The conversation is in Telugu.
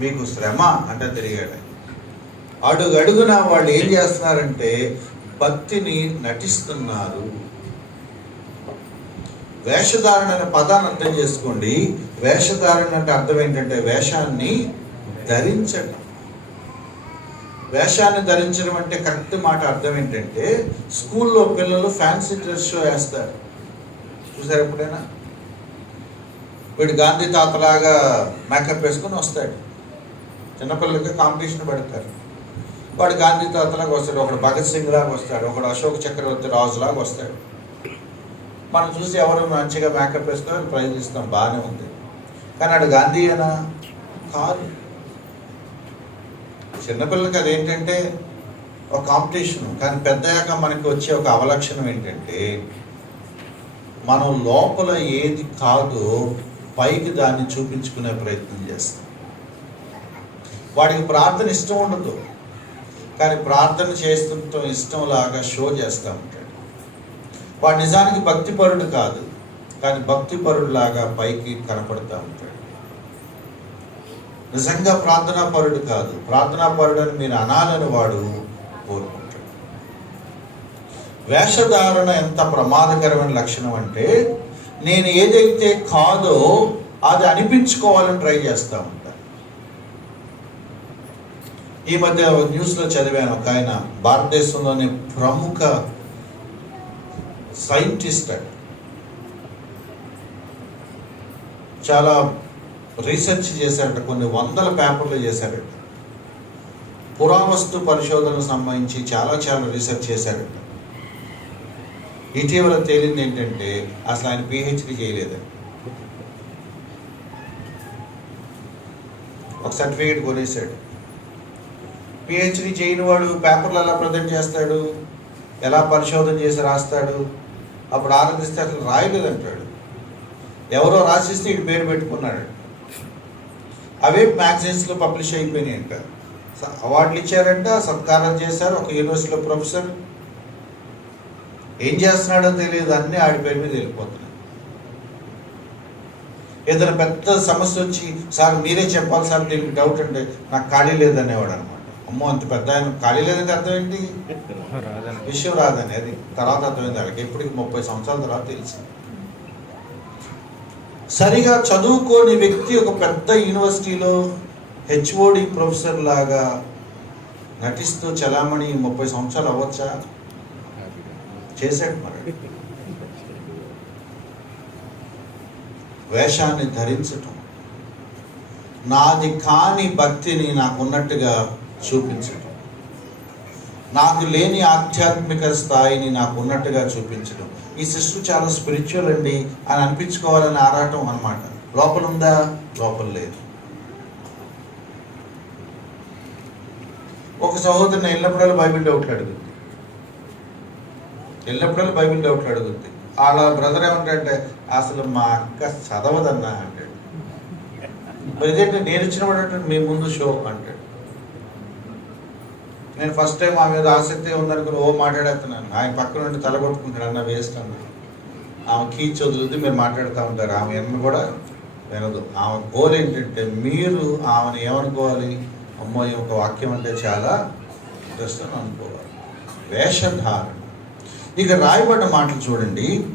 మీకు శ్రమ అంటే తిరిగాడు. అడుగడుగున వాళ్ళు ఏం చేస్తున్నారంటే భక్తిని నటిస్తున్నారు. వేషధారణ అనే పదాన్ని అర్థం చేసుకోండి. వేషధారణ అంటే అర్థం ఏంటంటే వేషాన్ని ధరించడం వేషాన్ని ధరించడం అంటే కరెక్ట్ మాట అర్థం ఏంటంటే స్కూల్లో పిల్లలు ఫ్యాన్సీ డ్రెస్ షో వేస్తారు. చూసారు ఎప్పుడైనా? వీడు గాంధీ తాతలాగా మేకప్ వేసుకొని వస్తాడు. చిన్నపిల్లలకి కాంపిటీషన్ పెడతారు. వాడు గాంధీ తాతలాగా వస్తాడు ఒకడు భగత్ సింగ్ లాగా వస్తాడు ఒకడు అశోక్ చక్రవర్తి రాజులాగా వస్తాడు. మనం చూసి ఎవరు మంచిగా మేకప్ వేస్తే ప్రైజ్ ఇస్తాం బాగానే ఉంది. కానీ అడు గాంధీ అయినా కాదు. చిన్నపిల్లలకి అదేంటంటే ఒక కాంపిటీషన్ కానీ పెద్దయ్యాక మనకి వచ్చే ఒక అవలక్షణం ఏంటంటే మనం లోపల ఏది కాదో పైకి దాన్ని చూపించుకునే ప్రయత్నం చేస్తాం. వాడికి ప్రార్థన ఇష్టం ఉండదు. కానీ ప్రార్థన చేస్తుంటూ ఇష్టంలాగా షో చేస్తూ ఉంటాడు. వాడు నిజానికి భక్తిపరుడు కాదు కానీ భక్తిపరుడులాగా పైకి కనపడుతూ ఉంటాడు. నిజంగా ప్రార్థనా పరుడు కాదు. ప్రార్థనా పరుడు అని మీరు అనాలని వాడు కోరుకుంటాడు. వేషధారణ ఎంత ప్రమాదకరమైన లక్షణం అంటే నేను ఏదైతే కాదో అది అనిపించుకోవాలని ట్రై చేస్తూ ఉంటాను. ఈ మధ్య న్యూస్లో చదివాను ఒక ఆయన భారతదేశంలోని ప్రముఖ సైంటిస్ట్ చాలా రీసెర్చ్ చేశారట కొన్ని వందల పేపర్లు చేశారట. పురావస్తు పరిశోధనకు సంబంధించి చాలా చాలా రీసెర్చ్ చేశారట. ఇటీవల తేలింది ఏంటంటే అసలు ఆయన పిహెచ్డి చేయలేదండి ఒక సర్టిఫికేట్ కొనేసాడు పిహెచ్డి చేయని వాడు పేపర్లు ఎలా ప్రజెంట్ చేస్తాడు? ఎలా పరిశోధన చేసి రాస్తాడు? అప్పుడు ఆనందిస్తే అసలు రాయలేదంటాడు. ఎవరో రాసిస్తే ఇటు పేరు పెట్టుకున్నాడు. అవే మ్యాగజైన్స్లో పబ్లిష్ అయిపోయినాయి స- అవార్డులు ఇచ్చారంట సత్కారం చేశారు ఒక యూనివర్సిటీలో ప్రొఫెసర్ ఏం చేస్తున్నాడో తెలియదు అన్నీ ఆడి పేరు మీద వెళ్ళిపోతున్నాయి. ఏదైనా పెద్ద సమస్య వచ్చి సార్ మీరే చెప్పాలి సార్ దీనికి డౌట్ అంటే నాకు ఖాళీ లేదనేవాడు అనమాట. అమ్మో అంత పెద్ద ఆయన ఖాళీ లేదంటే అర్థం ఏంటి? విషయం రాదని అది తర్వాత అర్థమైంది వాళ్ళకి. ఇప్పటికి ముప్పై సంవత్సరాల తర్వాత తెలిసింది సరిగా చదువుకోని వ్యక్తి ఒక పెద్ద యూనివర్సిటీలో హెచ్ఓడి ప్రొఫెసర్ లాగా నటిస్తూ చలామణి ముప్పై సంవత్సరాలు అవ్వచ్చా? చేశాడు మరి. వేషాన్ని ధరించటం. నాది కాని భక్తిని నాకున్నట్టుగా చూపించడం. నాకు లేని ఆధ్యాత్మిక స్థాయిని నాకు ఉన్నట్టుగా చూపించడం. ఈ సిస్టర్ చాలా స్పిరిచువల్ అండి అని అనిపించుకోవాలని ఆరాటం అన్నమాట. లోపల ఉందా? లోపల లేదు. ఒక సహోదరుని ఎల్లప్పుడల్లా బైబిల్ డౌట్లు అడుగుద్ది. ఎల్లప్పుడల్లా బైబిల్ డౌట్లు అడుగుద్ది. వాళ్ళ బ్రదర్ ఏమంటాడంటే అసలు మా అక్క చదవదన్నా అంటాడు. మరి ఇదేంటి? నేను అంటాడు మీ ముందు షో అంటాడు. నేను ఫస్ట్ టైం ఆ మీద ఆసక్తి ఉందనుకుని ఓ మాట్లాడేస్తున్నాను. ఆయన పక్కన నుండి తల కొట్టుకుంటాడు అన్న వేస్ట్ అన్న. ఆమె కీచ్ వదులుద్ది మీరు మాట్లాడుతూ ఉంటారు. ఆమె ఎన్న కూడా వినదు. ఆమె గోల్ ఏంటంటే మీరు ఆమెను ఏమనుకోవాలి? అమ్మో ఈ ఒక వాక్యం అంటే చాలా ఇంట్రెస్ట్ అని అనుకోవాలి. వేషధారణ. ఇక రాయబడ్డ మాటలు చూడండి.